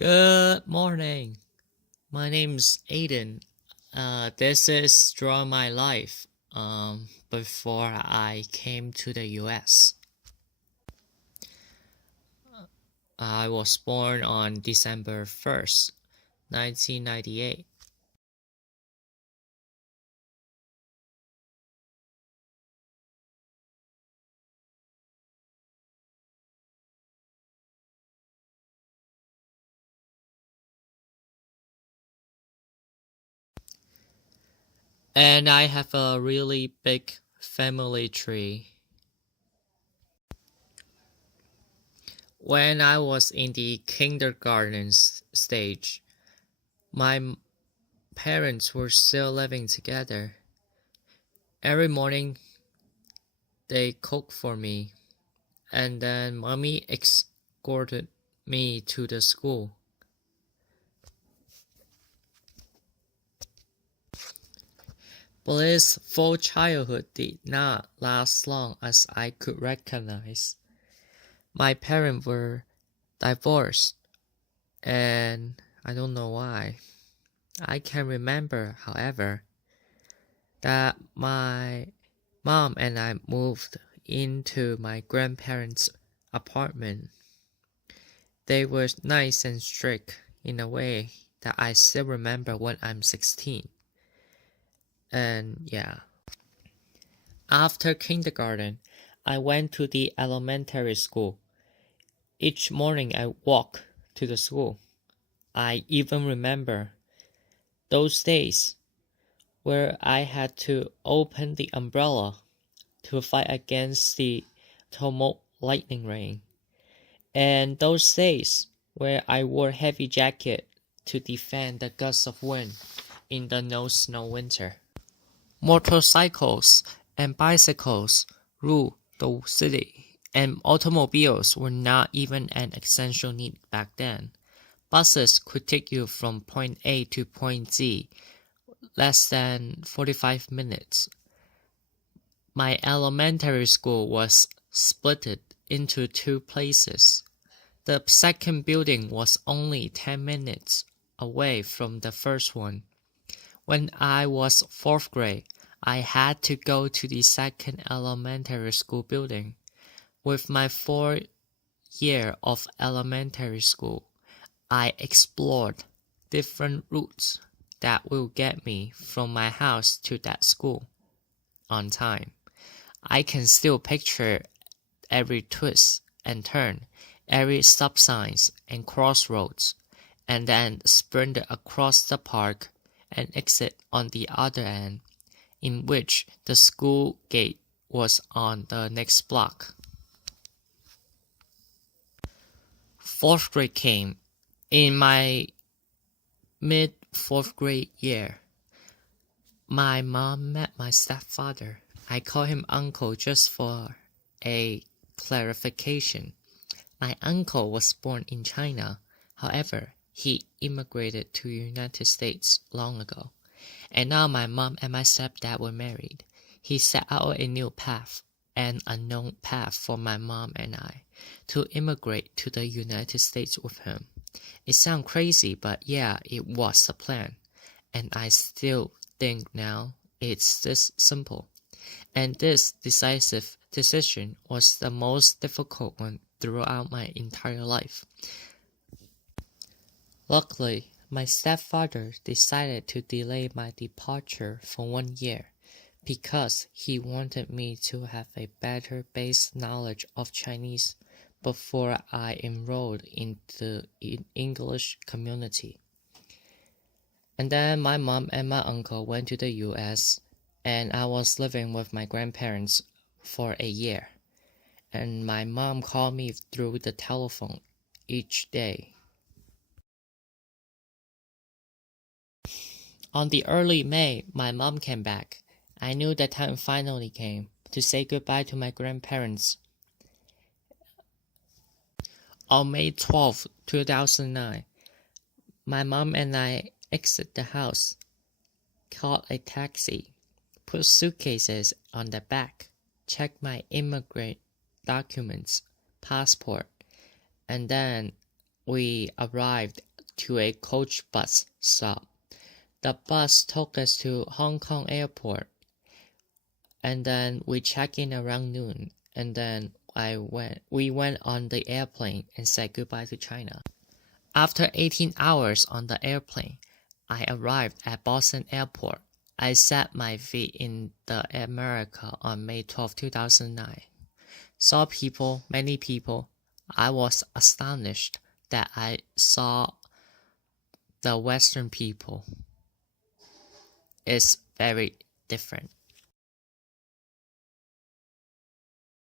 Good morning. My name's Aiden. This is Draw My Life. Before I came to the US. I was born on December 1st, 1998. And I have a really big family tree. When I was in the kindergarten stage, my parents were still living together. Every morning they cook for me, and then mommy escorted me to the school. Blissful childhood did not last long as I could recognize. My parents were divorced, and I don't know why. I can remember, however, that my mom and I moved into my grandparents' apartment. They were nice and strict in a way that I still remember when I'm 16. And yeah. After kindergarten, I went to the elementary school. Each morning I walked to the school. I even remember those days where I had to open the umbrella to fight against the tumult lightning rain. And those days where I wore heavy jacket to defend the gusts of wind in the no-snow winter. Motorcycles and bicycles ruled the city, and automobiles were not even an essential need back then. Buses could take you from point A to point Z less than 45 minutes. My elementary school was split into two places. The second building was only 10 minutes away from the first one. When I was 4th grade, I had to go to the second elementary school building. With my 4th year of elementary school, I explored different routes that will get me from my house to that school on time. I can still picture every twist and turn, every stop signs and crossroads, and then sprint across the park and exit on the other end, in which the school gate was on the next block. 4th grade came. In my mid-4th grade year, my mom met my stepfather. I call him uncle just for a clarification. My uncle was born in China. However, he immigrated to the United States long ago. And now my mom and my stepdad were married. He set out a new path, an unknown path for my mom and I, to immigrate to the United States with him. It sounds crazy, but yeah, it was the plan. And I still think now it's this simple. And this decisive decision was the most difficult one throughout my entire life. Luckily, my stepfather decided to delay my departure for 1 year because he wanted me to have a better base knowledge of Chinese before I enrolled in the English community. And then my mom and my uncle went to the US, and I was living with my grandparents for a year. And my mom called me through the telephone each day. On the early May, my mom came back. I knew the time finally came to say goodbye to my grandparents. On May 12, 2009, my mom and I exited the house, called a taxi, put suitcases on the back, checked my immigrant documents, passport, and then we arrived to a coach bus stop. The bus took us to Hong Kong airport, and then we checked in around noon, and then we went on the airplane and said goodbye to China. After 18 hours on the airplane, I arrived at Boston Airport. I set my feet in the America on May 12, 2009. Saw people, many people. I was astonished that I saw the Western people. It's very different.